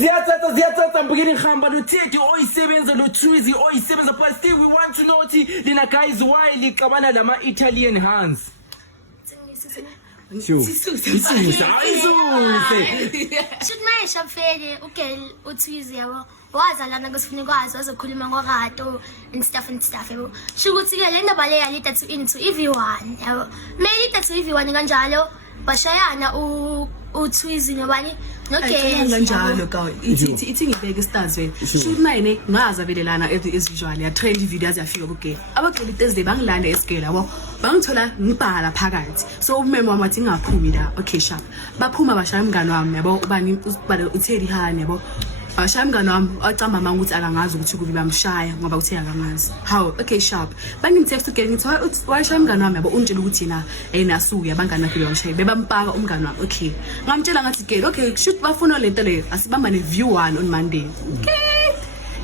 Ziyathatha mbukeni ngihamba noThedi oyisebenza noTwizy oyisebenza but still we want to know lina guys why liqabana lama Italian hands. Isuse. Shouldmayisha mfele ugel uTwizy yabo. Wazalana kusifuna kwazi wazokhuluma ngorato and stuff yabo. Shukuthi ke le ndaba le yalita to into EV1 yabo. Mayilita to EV1 kanjalo bashayana uTwizy nobani nogel kanjalo ka ithi ngibeke stars vele shoot mine ngaza velelana visual ya trend videos yafika kugel abagcwele Thursday bangilanda esigela yabo bangithola ngibhala phakathi so umeme wami wathi ngaphumi la okay sharp baphuma bashaya umngane wami yabo ubani usibhala uThedi hani yabo bashaya umngane wami acamba manga ukuthi akangazi ukuthi kubi bamshaya ngoba uthe akangazi how okay sharp bangimtext ugel ngithi washaya umngane wami yabo untshela ukuthi na nasuku yabangana bakhe bamshaya bebampaka umngane wami okay ngamtshela ngathi gel okay shoot bafuna lento leyo asibamba ne view 1 on Monday okay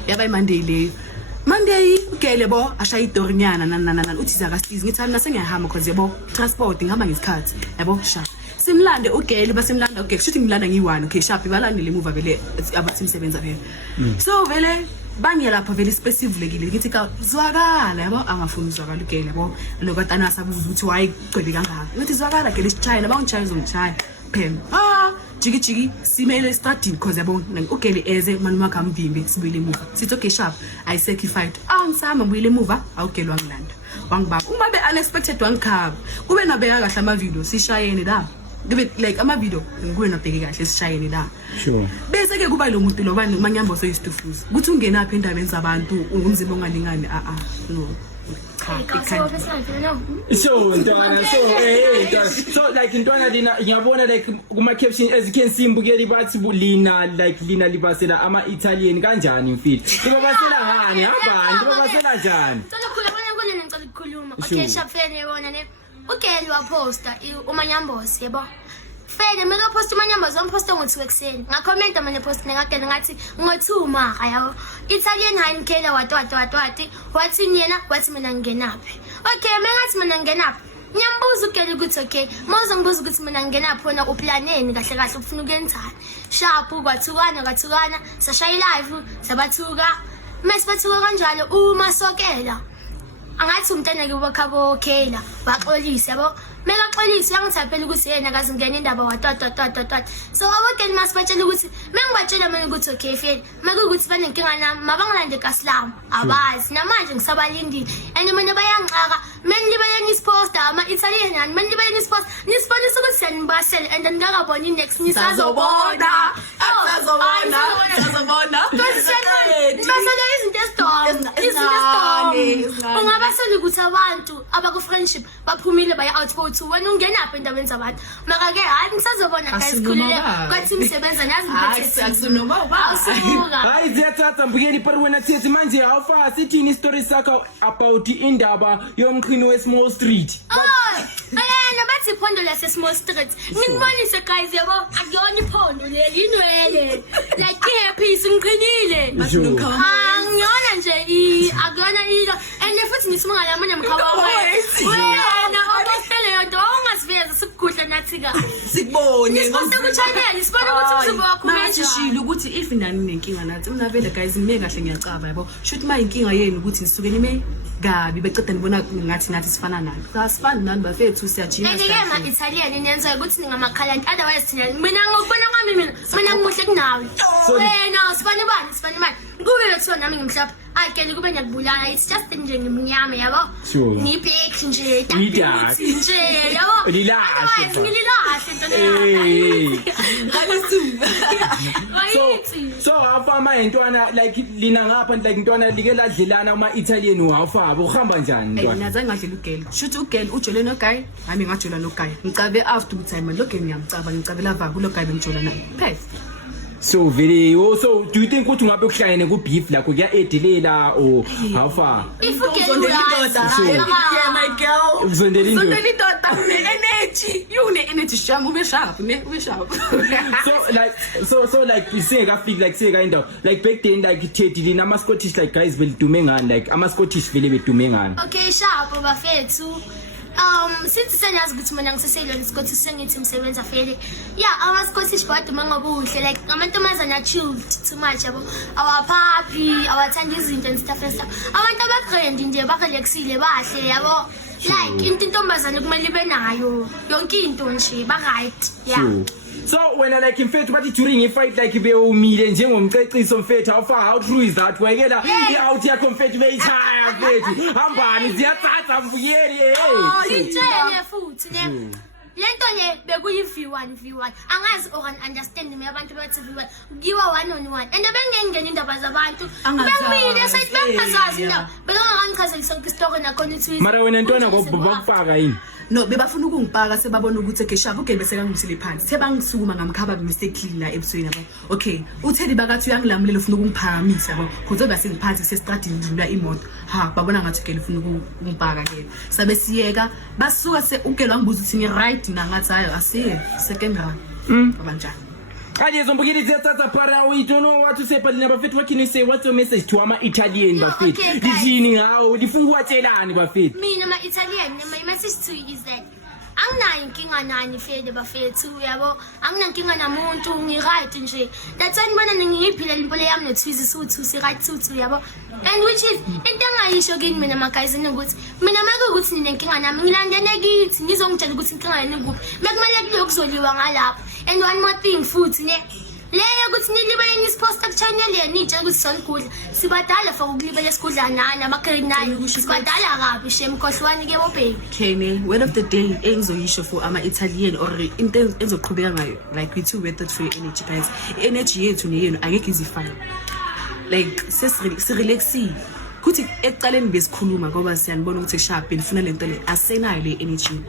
yaba Monday leyo Monday ugele bo ashaya idorinyana nanana uthi zakasizi ngithi mina sengiyahamba because yabo transport ngihamba ngesikhathi yabo sharp simlande ugele basimlanda okay shoot ngilanda ngi1 okay sharp balandile emuva vele abathi imsebenza vele so vele bangiyelapha vele specifically ngithi ka zwakala yabo angafuni zwakala ugele yabo lokatana sabuza ukuthi wayigcwele kangaka ngithi zwakala gele sichayela bangichaya uzongichaya phem jiki simele starting because yabo ugele eze manje makamvimbe sibuyile emuva sithi okay sharp I sacrificed angisama ngibuyile emuva awugele wangilanda wangibaba uma be unexpected wangikhaba kube nabeka kahle ama video sishayene la kube like ama video ngikuwe nabheke kahle sishayene la sure bese ke kuba lo muntu lo bani manyambo soyistufuza ukuthi ungena apha endabeni zabantu umzimba ongalingani no so like intwana lina ngiyabona like kuma caption as you can see mbukeli bathi lina libasela ama Italian kanjani mfethu libasela ngani habani libasela njani ngicela ukukhuluma okay sharp fene yabona ne ugel waposta umanyambosi yabo fene mega post umanyambosi wamposta ngo2 ekseni ngakhomenta manje post ngagela ngathi ngo2 mara yabo Italian hankela watwati wathi yena wathi mina ngingenaphi okay mengathi mina ngingenaphi nyambuza ugel ukuthi okay mawuze ngibuza ukuthi mina ngingenaphi wona uplaneni kahle ufuna ukuyenzani sharp kwathukana sashaya live sabathuka masibathuka kanjalo uma sokela angathi umntana ke bakhabo khela baxolisa yabo mega xolisa yangithi phela ukuthi yena akazi ngene indaba watwatwatwatwat so abogeni masibatshela ukuthi mengibatshela mina ukuthi okay fela maka ukuthi banenkinga nami mabangilande kaSlam abazi namanje ngisabalindile and mina bayangxaka menilibeleni isposter ama Italian yani menilibeleni isposter nisibonisa ukuthi senibasele and ngakabona next nisazobona basele izinto esitolo ungabasele ukuthi abantu abaku friendship baphumile baya output wena ungenaphi endabeni zabantu maka ke hayi ngisazobona guys khulile kwathi imsebenza nazi ngiphethe akusunoba hayi ziyathatha mbukeli but wena sithi manje awufa sithini story sakho about indaba yomqhini weSmall Street bathi iphondo lase Small Street ngibonise guys yabo akuyona iphondo leli inwele like happy sinqinile ngiyona nje akuyona ilo and futhi ngisimanga lamanye mkhawa wena obostele yonto ongasiveza sikugudla nathi ka sikubone ngizibona ukuthi umzimba wakho mashishilo ukuthi if nani nenkinga nathi mina vele guys ngime kahle ngiyacaba yabo shothi ma inkinga yenu ukuthi nisuke nime gabi beceda nibona ngathi nathi sifana nani asifani nani bafethu siyajima ngeke Italian nenza ukuthi ningamakhalani otherwise thina mina ngokubona kwami mina ngimuhle kunawe wena sifana bani kube bethiwa nami ngimhlapha akele kube ngiyakubulala it's just nje ngimnyama yabo ngibhek nje nje yabo ngililahle so afama intwana like lina ngapha like intwana like ladlelana uma Italian wafa uhamba njani intwana naza ngadlela ugel shothi ugel ujole no guy nami ngajola no guy ngicabe after time lo game ngicabela va kulo guy bengijola naye perfect. So very so do you think ukuthi ngabe kuhlayene ku beef la kuya edilela or how far if you get yeah my girl uzondela indoda energy you ne energy sham ube sharp so like you say ka feel like say kind of like back then like Thedi nama Scottish like guys will dume ngani like ama Scottish vele bedume ngani okay sharp bafethu Since senyazi ukuthi mina ngiseselweni Scottish sengithi umsebenza vele. Yeah, ama Scottish bad mangabuhle like amantombazana chilled too much yabo. Awaphaphi, awathanda izinto and stuff and stuff. Abantu abagrand nje bakalexile bahle yabo. Like intombazana kumele ibe nayo yonke into nje ba right. Yeah. So when I like mfethu bathi during a fight like bewumile njengomceciso mfethu how true is that wayekela out yakho mfethu beyichaya mfethu hambani ziyatsatsa mvuyeli Ngitshele futhi ne lento nje bekuyi V1 angazi or understand me abantu bathi V1 kuyiwa 1-on-1 and bengengena indaba zabantu bengimile sathi bengazazi indaba bengangichazela sonke story nakhona ithi mara wena ntwana bakufaka yini no bebafuna ukungipaka sebabona ukuthi ekeshapa ugele bese kangisile phansi sebangisukuma ngamkhaba mistakenly la ebusweni yabo okay utheli bakathi uyangilamulela ufuna ukungiphakamisa yabo kodwa basengiphansi sesistradini ngidlula imoto ha babona ngathi ugele ufuna ukungipaka ke sabe siyeka basuka ugele wangibuza ukuthi ngi right mina ngathi hayo asiye second round abanjani Kanje zombukeli ziyatsatsa para we don't know what to say but bafethu what can you say what's your message to ama Italian bafethu lithini ngawo lifuna ukwatshelani bafethu mina ma Italian my message to you is that anginayo inkinga nani fede bafethu yabo anginankinga namuntu ngi right nje that's why ngibona ngiyiphile impilo yami noTwizy suthu si right suthu yabo and which is into engayisho kini mina magazine ukuthi mina make ukuthi ninenkinga nami ngilandene kithi ngizongitshela ukuthi inkinga yini kuphi bekumele kuyokuzoliwa ngalapha and one more thing futhi ne leyo ukuthi nilibele nisposta ku channel yeni nje ukuthi sonkudla sibadala for ukulibele isikudla nani amakhrinani sibadala kabi shemkhohlwani ke bo baby Kene word of the day engizoyisho for ama Italian or into enzoqhubeka ngayo like we two method for energy guys energy yethu neyenu angeke izifane like sirelaxi kuthi ekuqaleni besikhuluma ngoba siyanibona ukuthi sharp nifuna lento le asenayo le energy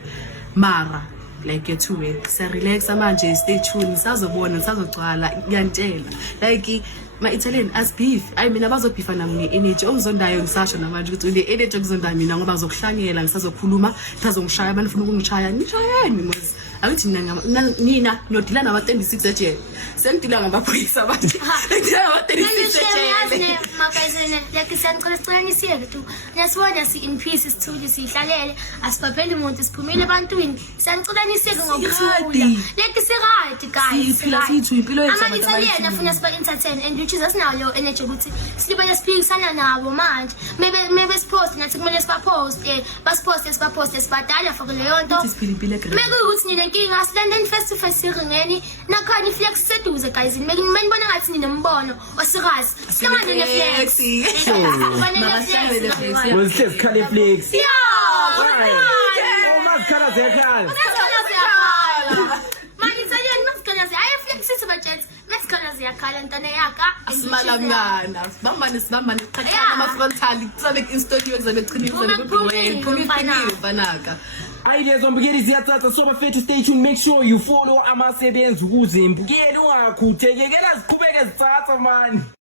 mara like get to it sa relax manje stay tuned sazobona sazogcwala ngiyantshela like ma Italian as beef I mean abazobifa nami energy ongizondayo ngisasho namanje ukuthi le energy okuzonda mina ngoba bazokuhlangela ngisazokhuluma ngizongishaya abanifuna ukungishaya nishayeni mos ayithi nina nodila nama 36 eje sengidila ngabaphoyisa bathi ngidila ngaba 36 eje magazine like sengicela nisiyeke tu nasibona si in pieces tu sihlalele asibapheli umuntu siphumile ebantwini sengicela nisiyeke ngokuthula like si right guys siphila sithu impilo yethu ama Italian afuna siba entertain and which is asinayo energy ukuthi silibele siphikisana nabo manje maybe sipost ngathi kumele sibapost basipost sibadala for leyo nto mekuthi nina inkinga silanden face to face siringeni nakhona iflex seduze guys menibona ngathi ninembono osikazi sihlangane neflex What's color flex yeah oh my color zekhala manje Italian masikhala ayi flex sibajets masikhala ziyakhala ntana yaka asimalangana sibambane qhaqhana ama frontal kusabe instudio kuzabe qhinile kuzabe kuphumile banaka Ayile mbukeli ziyatsatsa so bafethu stay tuned make sure you follow amasebenzi ukuze mbukeli ungakhuthekekela ziqhubeke zitsatsa man